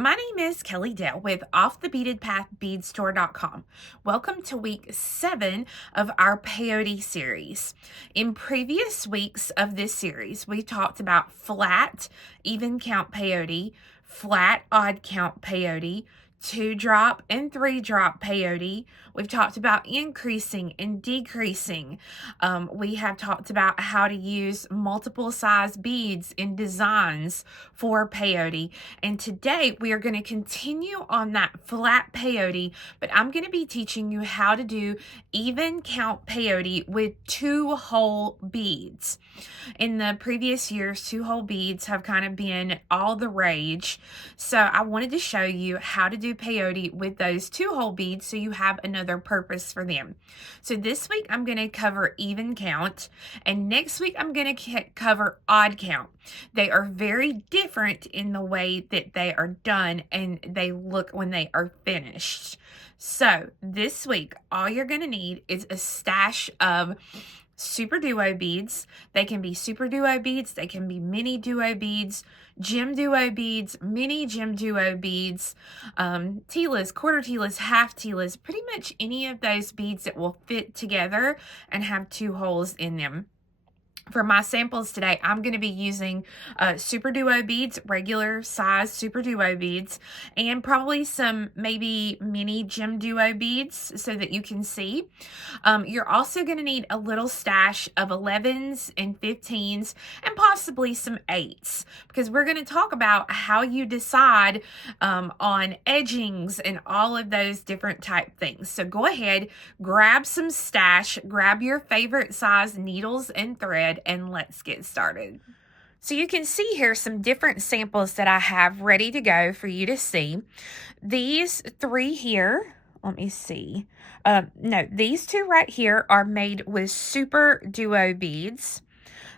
My name is Kelly Dale with offthebeadedpathbeadstore.com. Welcome to week 7 of our Peyote series. In previous weeks of this series, we talked about flat, even count peyote, flat, odd count peyote, 2-drop and 3-drop peyote. We've talked about increasing and decreasing. We have talked about how to use multiple size beads in designs for peyote. And today we are going to continue on that flat peyote, but I'm going to be teaching you how to do even count peyote with 2-hole beads. In the previous years, 2-hole beads have kind of been all the rage. So I wanted to show you how to do peyote with those 2-hole beads so you have another purpose for them. So this week I'm going to cover even count, and next week I'm going to cover odd count. They are very different in the way that they are done and they look when they are finished. So this week, all you're going to need is a stash of super duo beads. They can be super duo beads, they can be mini duo beads, gem duo beads, mini gem duo beads, tilas, quarter tilas, half tilas, pretty much any of those beads that will fit together and have 2 holes in them. For my samples today, I'm going to be using super duo beads, regular size super duo beads, and probably some maybe mini gem duo beads so that you can see. You're also going to need a little stash of 11s and 15s and possibly some 8s, because we're going to talk about how you decide on edgings and all of those different type things. So go ahead, grab some stash, grab your favorite size needles and thread, and let's get started. So you can see here some different samples that I have ready to go for you to see. These 3 here, let me see. No, these 2 right here are made with super duo beads.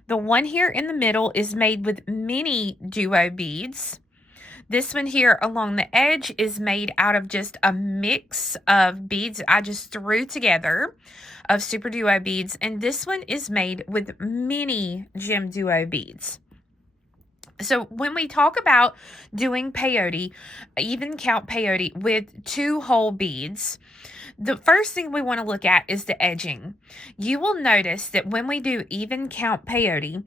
The one here in the middle is made with mini duo beads. This one here along the edge is made out of just a mix of beads I just threw together of super duo beads, and this one is made with mini gem duo beads. So when we talk about doing peyote, even count peyote with 2-hole beads, the first thing we want to look at is the edging. You will notice that when we do even count peyote,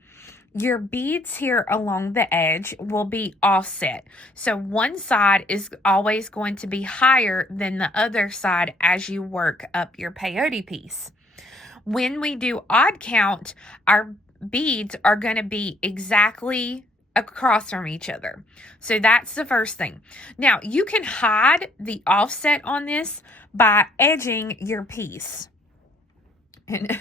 your beads here along the edge will be offset. So one side is always going to be higher than the other side as you work up your peyote piece. When we do odd count, our beads are going to be exactly across from each other. So that's the first thing. Now, you can hide the offset on this by edging your piece. And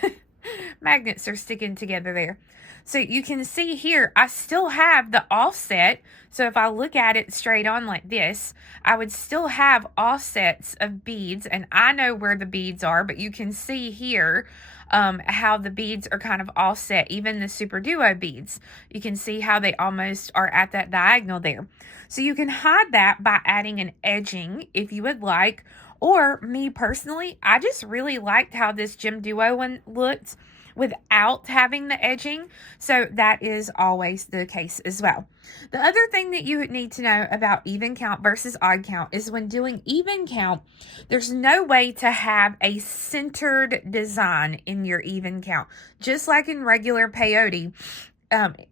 magnets are sticking together there. So you can see here, I still have the offset. So if I look at it straight on like this, I would still have offsets of beads, and I know where the beads are, but you can see here how the beads are kind of offset, even the super duo beads. You can see how they almost are at that diagonal there. So you can hide that by adding an edging if you would like, or me personally, I just really liked how this gem duo one looked without having the edging, so that is always the case as well. The other thing that you need to know about even count versus odd count is when doing even count, there's no way to have a centered design in your even count. Just like in regular peyote,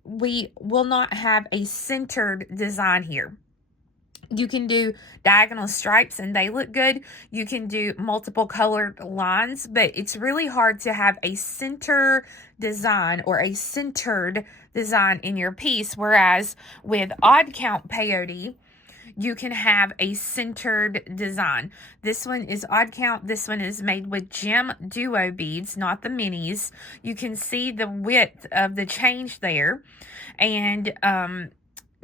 we will not have a centered design here. You can do diagonal stripes and they look good. You can do multiple colored lines, but it's really hard to have a center design or a centered design in your piece. Whereas with odd count peyote, you can have a centered design. This one is odd count. This one is made with gem duo beads, not the minis. You can see the width of the change there. And,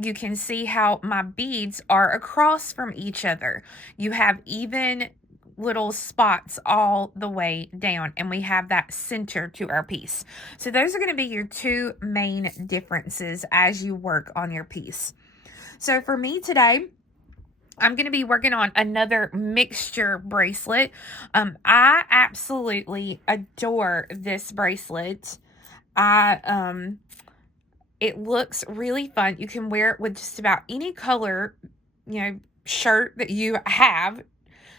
you can see how my beads are across from each other. You have even little spots all the way down, and we have that center to our piece. So those are going to be your 2 main differences as you work on your piece. So for me today, I'm going to be working on another mixture bracelet. I absolutely adore this bracelet. It looks really fun. You can wear it with just about any color, you know, shirt that you have.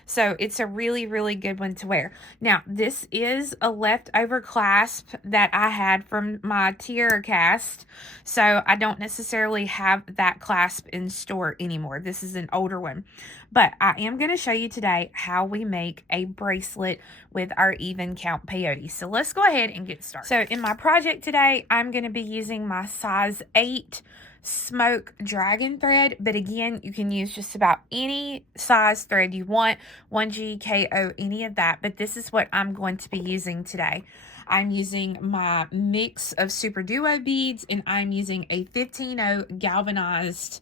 So it's a really, really good one to wear. Now, this is a leftover clasp that I had from my tiara cast. So I don't necessarily have that clasp in store anymore. This is an older one. But I am going to show you today how we make a bracelet with our even count peyote. So let's go ahead and get started. So in my project today, I'm going to be using my size 8 smoke dragon thread, but again, you can use just about any size thread you want, 1G, KO, any of that, but this is what I'm going to be using today. I'm using my mix of Super Duo beads, and I'm using a 15-0 galvanized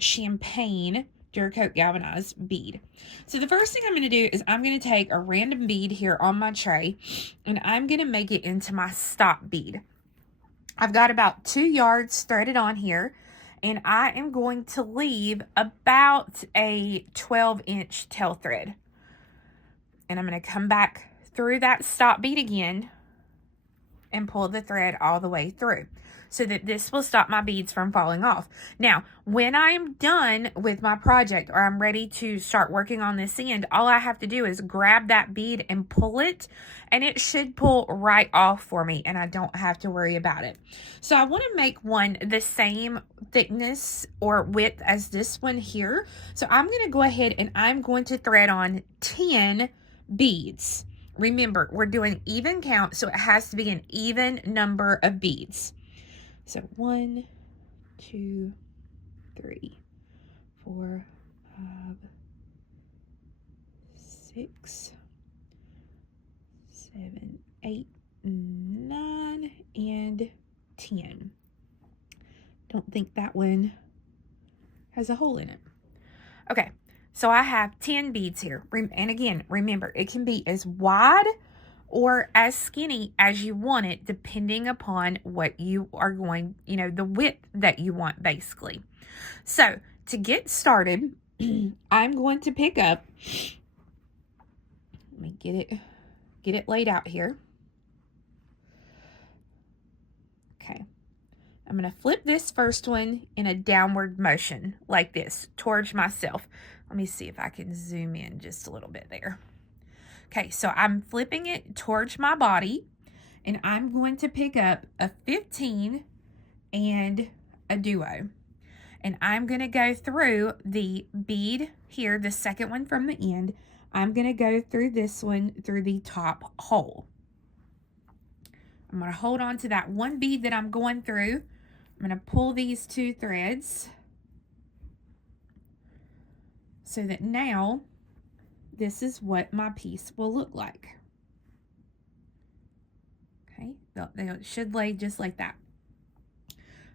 champagne Duracoat galvanized bead. So the first thing I'm going to do is I'm going to take a random bead here on my tray, and I'm going to make it into my stop bead. I've got about 2 yards threaded on here, and I am going to leave about a 12-inch tail thread. And I'm going to come back through that stop bead again and pull the thread all the way through so that this will stop my beads from falling off. Now, when I'm done with my project or I'm ready to start working on this end, all I have to do is grab that bead and pull it, and it should pull right off for me, and I don't have to worry about it. So I want to make one the same thickness or width as this one here. So I'm going to go ahead and I'm going to thread on 10 beads. Remember, we're doing even count, so it has to be an even number of beads. So 1, 2, 3, 4, 5, 6, 7, 8, 9, and 10. Don't think that one has a hole in it. Okay. So I have 10 beads here. And again, remember, it can be as wide or as skinny as you want it, depending upon what you are going, the width that you want, basically. So to get started, I'm going to pick up, let me get it laid out here. Okay. I'm going to flip this first one in a downward motion like this towards myself. Let me see if I can zoom in just a little bit there. Okay, so I'm flipping it towards my body, and I'm going to pick up a 15 and a duo. And I'm going to go through the bead here, the second one from the end. I'm going to go through this one through the top hole. I'm going to hold on to that one bead that I'm going through. I'm going to pull these 2 threads so that now this is what my piece will look like. Okay, they should lay just like that.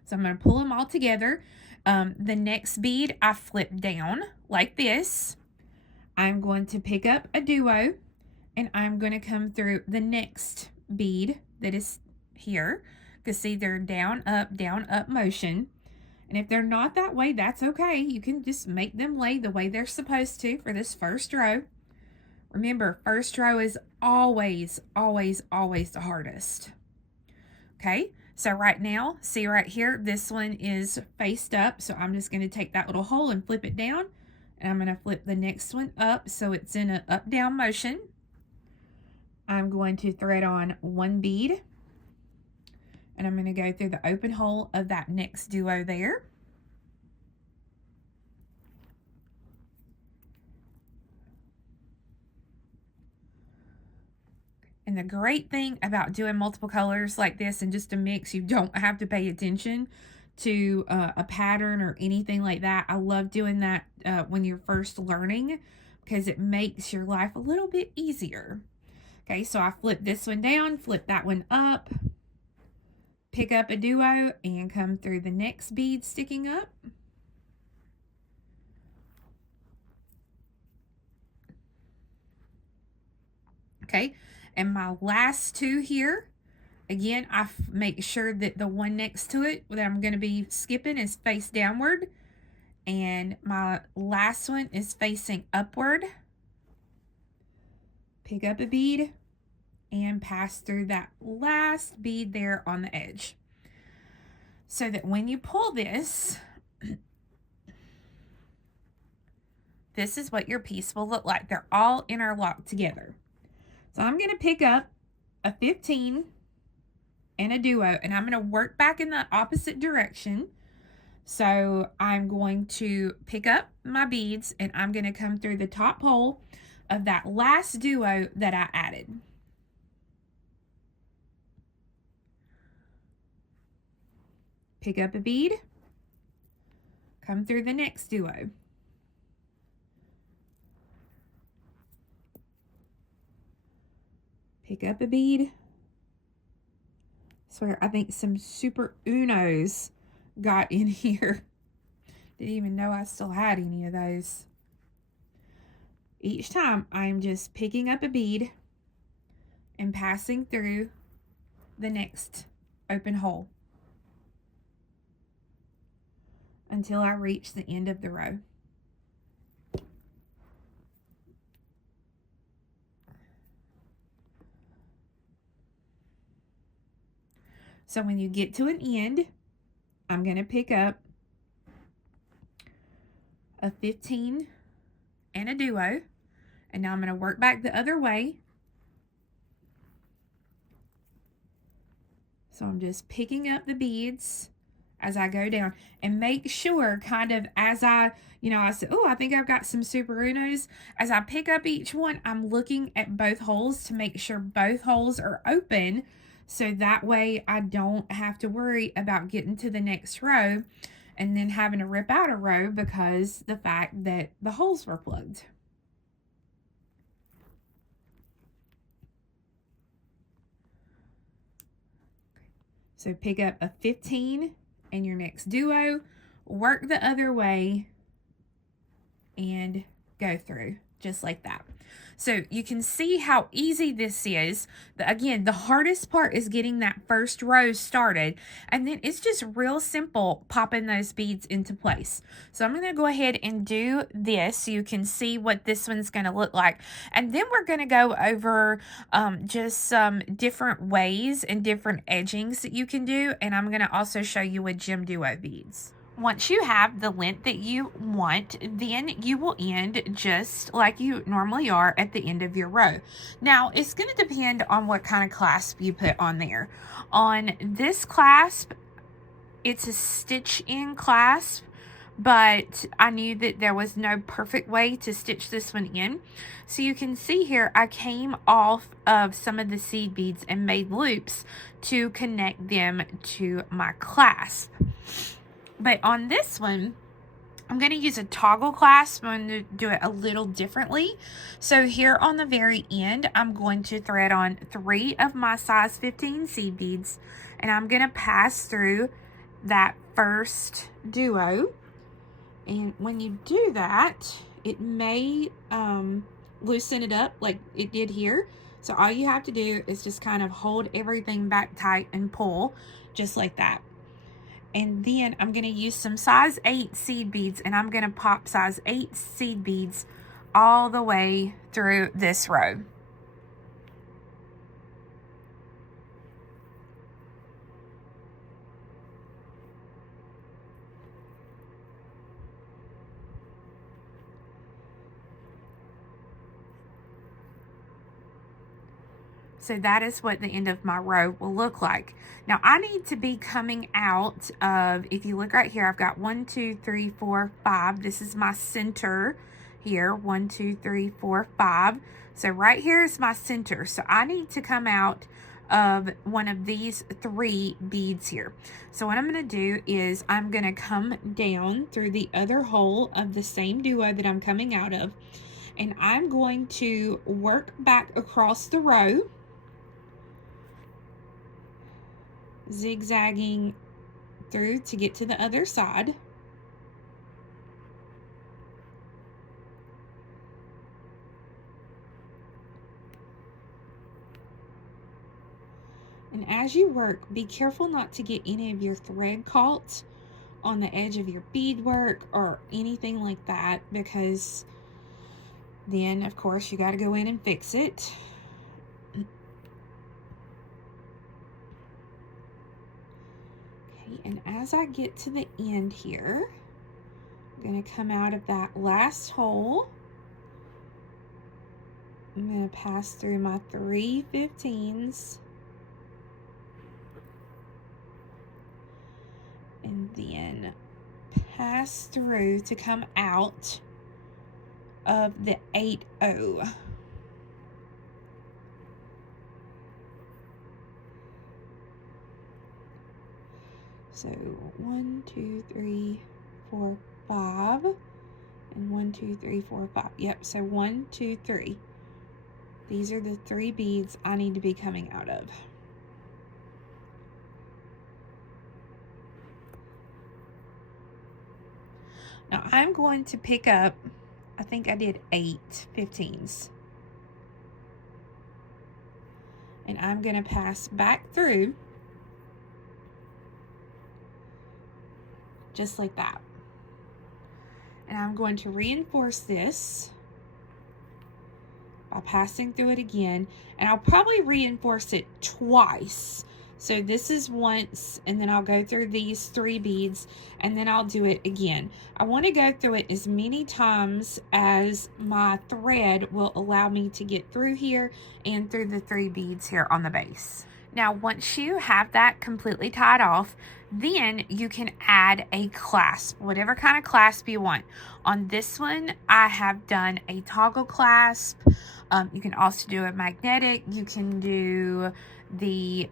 So I'm going to pull them all together. The next bead I flip down like this. I'm going to pick up a duo, and I'm going to come through the next bead that is here. Because see, they're down, up motion. And if they're not that way, that's okay. You can just make them lay the way they're supposed to for this first row. Remember, first row is always, always, always the hardest. Okay, so right now, see right here, this one is faced up. So I'm just going to take that little hole and flip it down. And I'm going to flip the next one up so it's in an up-down motion. I'm going to thread on 1 bead. And I'm going to go through the open hole of that next duo there. And the great thing about doing multiple colors like this and just a mix, you don't have to pay attention to a pattern or anything like that. I love doing that when you're first learning because it makes your life a little bit easier. Okay, so I flip this one down, flip that one up. Pick up a duo and come through the next bead sticking up. Okay, and my last 2 here, again, I make sure that the one next to it that I'm going to be skipping is face downward. And my last one is facing upward. Pick up a bead and pass through that last bead there on the edge. So that when you pull this, this is what your piece will look like. They're all interlocked together. So I'm going to pick up a 15 and a duo, and I'm going to work back in the opposite direction. So I'm going to pick up my beads, and I'm going to come through the top hole of that last duo that I added. Pick up a bead, come through the next duo. Pick up a bead. Swear, I think some super unos got in here. Didn't even know I still had any of those. Each time I'm just picking up a bead and passing through the next open hole until I reach the end of the row. So when you get to an end, I'm going to pick up a 15 and a duo, and now I'm going to work back the other way. So I'm just picking up the beads as I go down, and make sure kind of as I said, oh, I think I've got some super unos. As I pick up each one, I'm looking at both holes to make sure both holes are open, so that way I don't have to worry about getting to the next row and then having to rip out a row because the fact that the holes were plugged. So pick up a 15 and your next duo, work the other way, and go through just like that. So you can see how easy this is. Again, the hardest part is getting that first row started, and then it's just real simple popping those beads into place. So I'm going to go ahead and do this so you can see what this one's going to look like, and then we're going to go over just some different ways and different edgings that you can do, and I'm going to also show you with gem duo beads. Once you have the length that you want, then you will end just like you normally are at the end of your row. Now, it's going to depend on what kind of clasp you put on there. On this clasp, it's a stitch-in clasp, but I knew that there was no perfect way to stitch this one in. So you can see here, I came off of some of the seed beads and made loops to connect them to my clasp. But on this one, I'm going to use a toggle clasp. I'm going to do it a little differently. So here on the very end, I'm going to thread on 3 of my size 15 seed beads, and I'm going to pass through that first duo. And when you do that, it may loosen it up like it did here. So all you have to do is just kind of hold everything back tight and pull just like that. And then I'm going to use some size 8 seed beads, and I'm going to pop size 8 seed beads all the way through this row. So that is what the end of my row will look like. Now I need to be coming out of, if you look right here, I've got 1, 2, 3, 4, 5. This is my center here, 1, 2, 3, 4, 5. So right here is my center. So I need to come out of one of these 3 beads here. So what I'm going to do is I'm going to come down through the other hole of the same duo that I'm coming out of, and I'm going to work back across the row, zigzagging through to get to the other side. And as you work, be careful not to get any of your thread caught on the edge of your beadwork or anything like that, because then of course you got to go in and fix it. And as I get to the end here, I'm going to come out of that last hole. I'm going to pass through my 3 15s. And then pass through to come out of the 8-0. So 1, 2, 3, 4, 5, and 1, 2, 3, 4, 5. Yep, so 1, 2, 3. These are the 3 beads I need to be coming out of. Now I'm going to pick up, I think I did 8 15s. And I'm going to pass back through just like that. And I'm going to reinforce this by passing through it again, and I'll probably reinforce it twice. So this is once, and then I'll go through these 3 beads, and then I'll do it again. I want to go through it as many times as my thread will allow me to get through here and through the 3 beads here on the base. Now, once you have that completely tied off, then you can add a clasp, whatever kind of clasp you want. On this one, I have done a toggle clasp. You can also do a magnetic. You can do the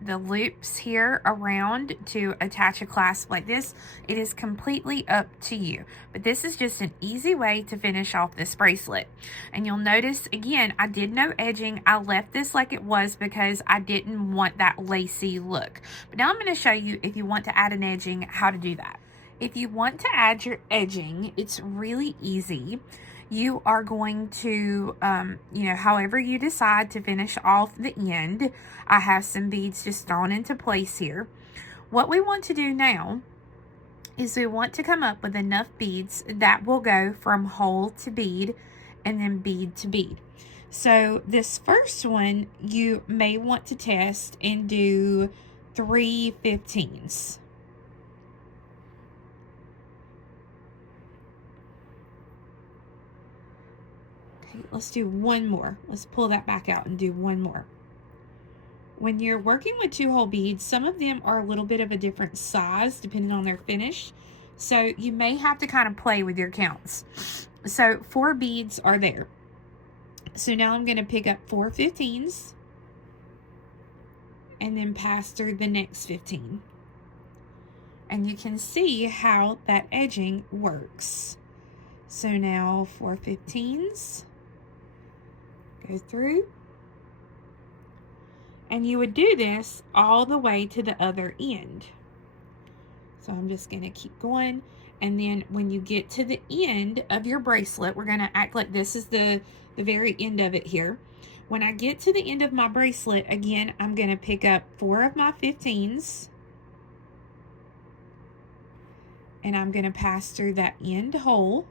loops here around to attach a clasp like this. It is completely up to you, but this is just an easy way to finish off this bracelet. And you'll notice again, I did no edging. I left this like it was because I didn't want that lacy look. But now I'm going to show you, if you want to add an edging, how to do that. If you want to add your edging, it's really easy. You are going to, however you decide to finish off the end. I have some beads just thrown into place here. What we want to do now is we want to come up with enough beads that will go from hole to bead and then bead to bead. So this first one, you may want to test and do 3 15s. Let's do one more. Let's pull that back out and do one more. When you're working with 2-hole beads, some of them are a little bit of a different size depending on their finish. So you may have to kind of play with your counts. So 4 beads are there. So now I'm going to pick up 4 15s and then pass through the next 15. And you can see how that edging works. So now 4 15s. Go through, and you would do this all the way to the other end. So I'm just going to keep going, and then when you get to the end of your bracelet, we're going to act like this is the very end of it here. When I get to the end of my bracelet, again, I'm going to pick up 4 of my 15s, and I'm going to pass through that end hole,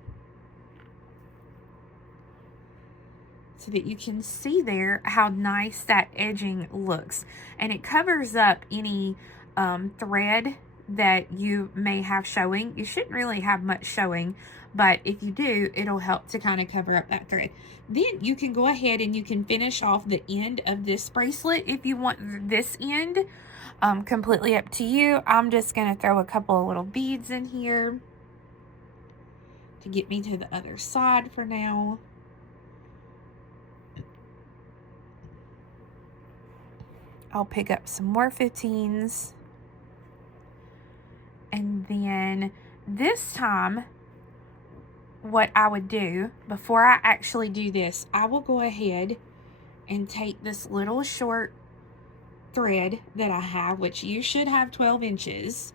so that you can see there how nice that edging looks. And it covers up any thread that you may have showing. You shouldn't really have much showing, but if you do, it'll help to kind of cover up that thread. Then you can go ahead and you can finish off the end of this bracelet if you want this end. Completely up to you. I'm just going to throw a couple of little beads in here to get me to the other side for now. I'll pick up some more 15s. And then this time, what I would do, before I actually do this, I will go ahead and take this little short thread that I have, which you should have 12 inches.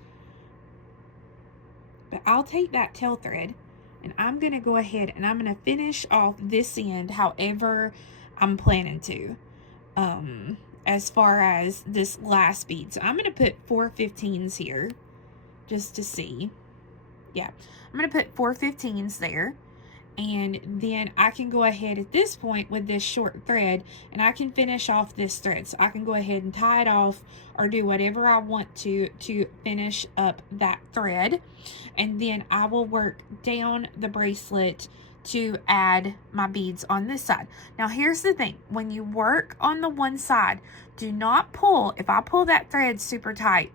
But I'll take that tail thread, and I'm going to go ahead and I'm going to finish off this end however I'm planning to. As far as this last bead. So I'm going to put 4 15s here just to see. Yeah, I'm going to put 4 15s there. And then I can go ahead at this point with this short thread, and I can finish off this thread. So I can go ahead and tie it off or do whatever I want to finish up that thread. And then I will work down the bracelet to add my beads on this side. Now here's the thing, when you work on the one side, do not pull. If I pull that thread super tight,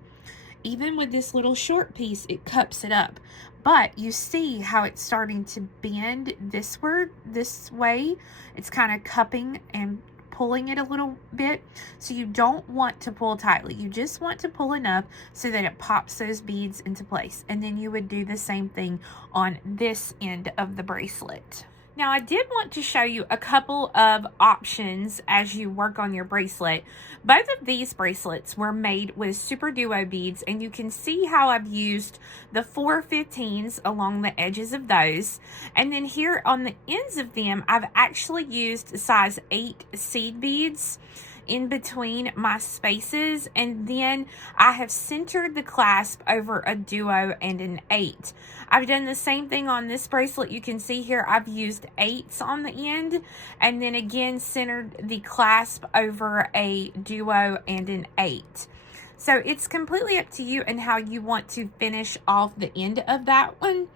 even with this little short piece, it cups it up. But you see how it's starting to bend this way. It's kind of cupping and pulling it a little bit. So you don't want to pull tightly. You just want to pull enough so that it pops those beads into place. And then you would do the same thing on this end of the bracelet. Now, I did want to show you a couple of options as you work on your bracelet. Both of these bracelets were made with Super Duo beads, and you can see how I've used the 4/15s along the edges of those. And then here on the ends of them, I've actually used size 8 seed beads in between my spaces, and then I have centered the clasp over a duo and an 8. I've done the same thing on this bracelet. You can see here I've used 8s on the end, and then again centered the clasp over a duo and an 8. So it's completely up to you and how you want to finish off the end of that one.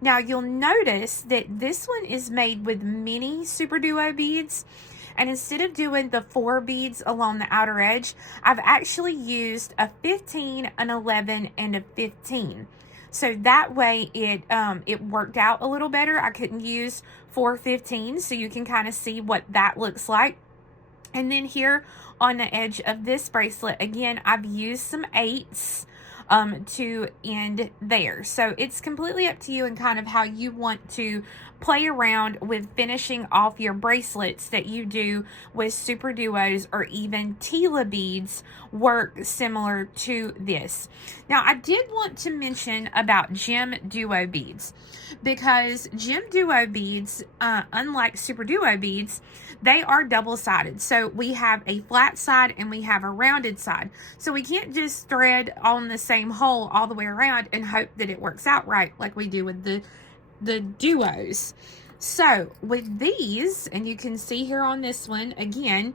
Now you'll notice that this one is made with mini Super Duo beads. And instead of doing the 4 beads along the outer edge, I've actually used a 15, an 11, and a 15. So that way it worked out a little better. I couldn't use 4/15, so you can kind of see what that looks like. And then here on the edge of this bracelet, again, I've used some 8s to end there. So it's completely up to you and kind of how you want to play around with finishing off your bracelets that you do with Super Duos or even tila beads work similar to this. Now, I did want to mention about gem duo beads, because gem duo beads, unlike Super Duo beads, they are double-sided. So we have a flat side and we have a rounded side. So we can't just thread on the same hole all the way around and hope that it works out right like we do with the duos. So with these, and you can see here on this one, again,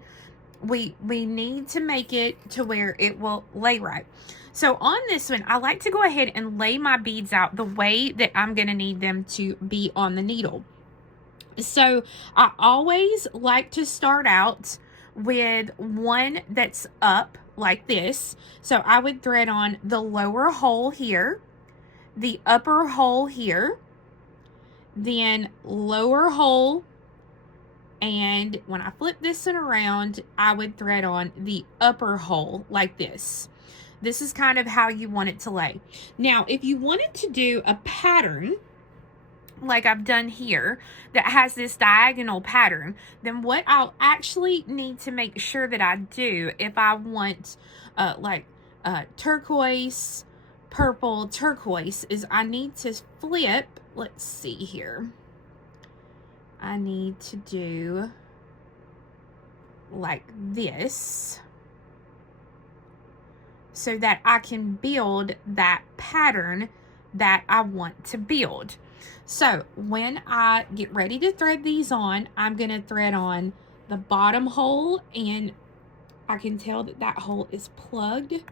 we need to make it to where it will lay right. So on this one, I like to go ahead and lay my beads out the way that I'm going to need them to be on the needle. So I always like to start out with one that's up like this. So I would thread on the lower hole here, the upper hole here, then lower hole, and when I flip this one around, I would thread on the upper hole like this. This is kind of how you want it to lay. Now, if you wanted to do a pattern like I've done here that has this diagonal pattern, then what I'll actually need to make sure that I do, if I want turquoise, purple, turquoise, is I need to flip, let's see here, I need to do like this so that I can build that pattern that I want to build. So when I get ready to thread these on, I'm going to thread on the bottom hole, and I can tell that that hole is plugged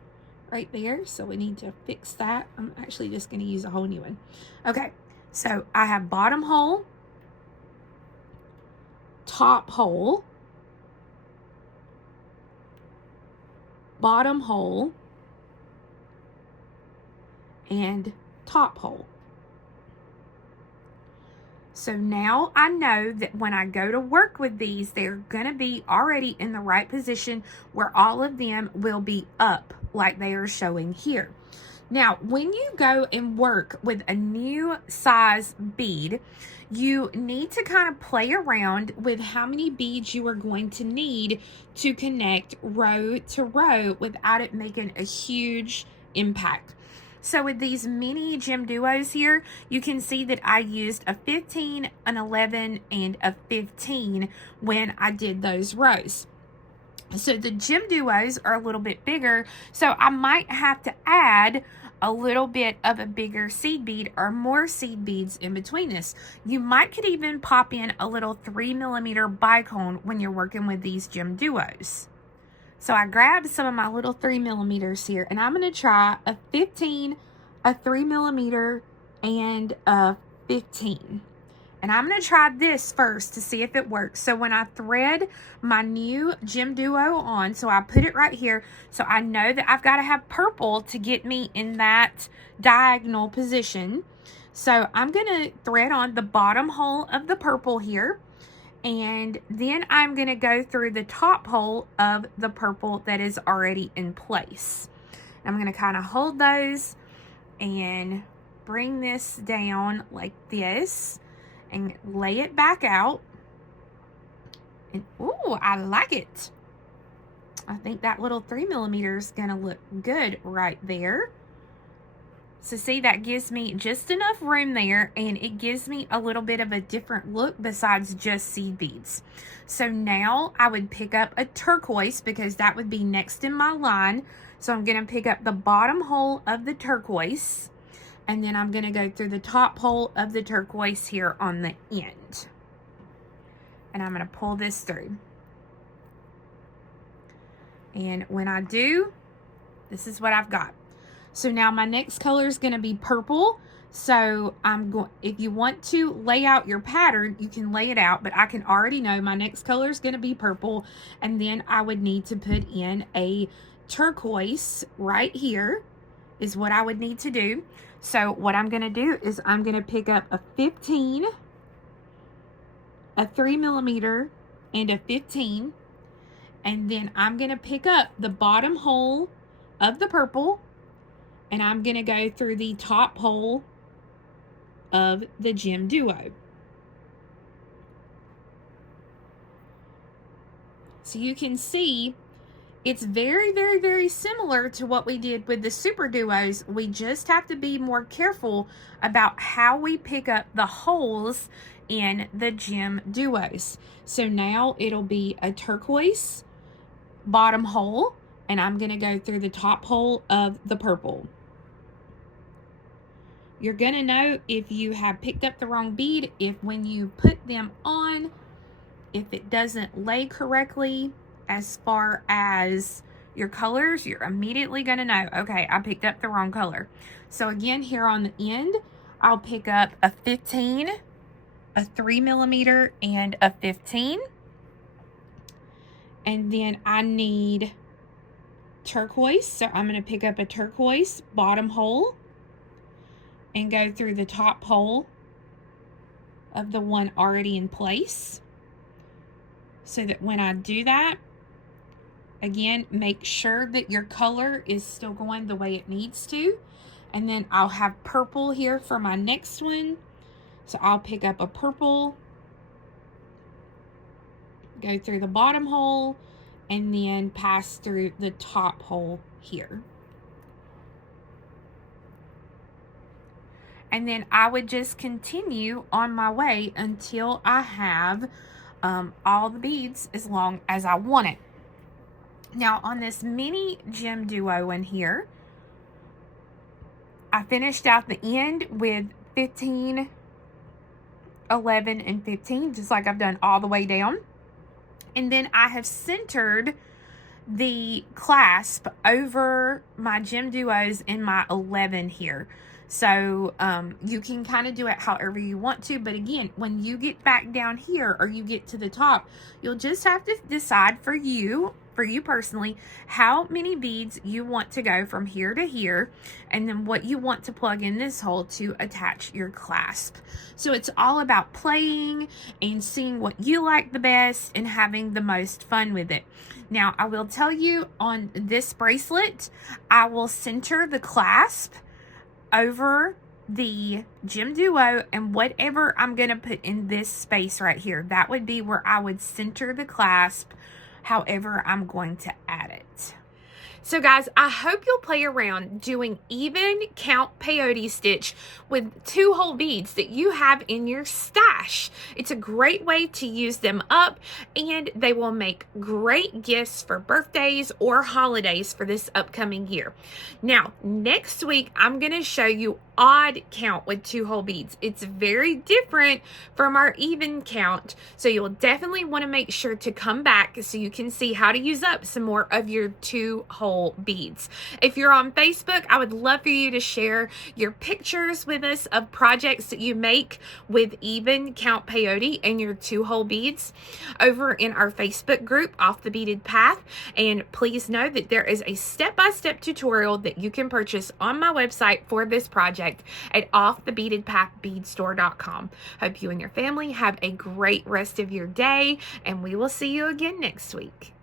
right there. So we need to fix that. I'm actually just going to use a whole new one. Okay, so I have bottom hole, top hole, bottom hole, and top hole. So now I know that when I go to work with these, they're going to be already in the right position where all of them will be up like they are showing here. Now, when you go and work with a new size bead, you need to kind of play around with how many beads you are going to need to connect row to row without it making a huge impact. So with these mini gem duos here, you can see that I used a 15, an 11, and a 15 when I did those rows. So the gem duos are a little bit bigger, so I might have to add a little bit of a bigger seed bead or more seed beads in between this. You could even pop in a little 3mm bicone when you're working with these gem duos. So I grabbed some of my little 3mm here, and I'm going to try a 15, a 3mm, and a 15. And I'm going to try this first to see if it works. So when I thread my new gem duo on, so I put it right here, so I know that I've got to have purple to get me in that diagonal position. So I'm going to thread on the bottom hole of the purple here. And then I'm going to go through the top hole of the purple that is already in place. I'm going to kind of hold those and bring this down like this and lay it back out. And ooh, I like it. I think that little 3mm is going to look good right there. So see, that gives me just enough room there, and it gives me a little bit of a different look besides just seed beads. So now I would pick up a turquoise because that would be next in my line. So I'm going to pick up the bottom hole of the turquoise, and then I'm going to go through the top hole of the turquoise here on the end. And I'm going to pull this through. And when I do, this is what I've got. So now my next color is going to be purple. So if you want to lay out your pattern, you can lay it out, but I can already know my next color is going to be purple. And then I would need to put in a turquoise right here is what I would need to do. So what I'm going to do is I'm going to pick up a 15, a 3mm, and a 15. And then I'm going to pick up the bottom hole of the purple, and I'm going to go through the top hole of the gem duo. So you can see it's very, very, very similar to what we did with the super duos. We just have to be more careful about how we pick up the holes in the gem duos. So now it'll be a turquoise bottom hole, and I'm going to go through the top hole of the purple. You're going to know if you have picked up the wrong bead, if when you put them on, if it doesn't lay correctly as far as your colors, you're immediately going to know, okay, I picked up the wrong color. So again, here on the end, I'll pick up a 15, a 3mm, and a 15. And then I need turquoise, so I'm going to pick up a turquoise bottom hole and go through the top hole of the one already in place, so that when I do that, again, make sure that your color is still going the way it needs to. And then I'll have purple here for my next one, so I'll pick up a purple, go through the bottom hole, and then pass through the top hole here. And then I would just continue on my way until I have all the beads as long as I want it. Now on this mini gem duo in here, I finished out the end with 15, 11, and 15, just like I've done all the way down. And then I have centered the clasp over my gem duos in my 11 here. So you can kind of do it however you want to, but again, when you get back down here or you get to the top, you'll just have to decide for you personally, how many beads you want to go from here to here, and then what you want to plug in this hole to attach your clasp. So it's all about playing and seeing what you like the best and having the most fun with it. Now, I will tell you, on this bracelet, I will center the clasp over the gem duo, and whatever I'm going to put in this space right here, that would be where I would center the clasp, however I'm going to add it. So guys, I hope you'll play around doing even count peyote stitch with 2 whole beads that you have in your stash. It's a great way to use them up, and they will make great gifts for birthdays or holidays for this upcoming year. Now, next week, I'm going to show you odd count with 2 whole beads. It's very different from our even count, so you'll definitely want to make sure to come back so you can see how to use up some more of your 2 whole beads. If you're on Facebook, I would love for you to share your pictures with us of projects that you make with even count peyote and your 2 whole beads over in our Facebook group, Off the Beaded Path. And please know that there is a step-by-step tutorial that you can purchase on my website for this project at offthebeadedpathbeadstore.com. Hope you and your family have a great rest of your day, and we will see you again next week.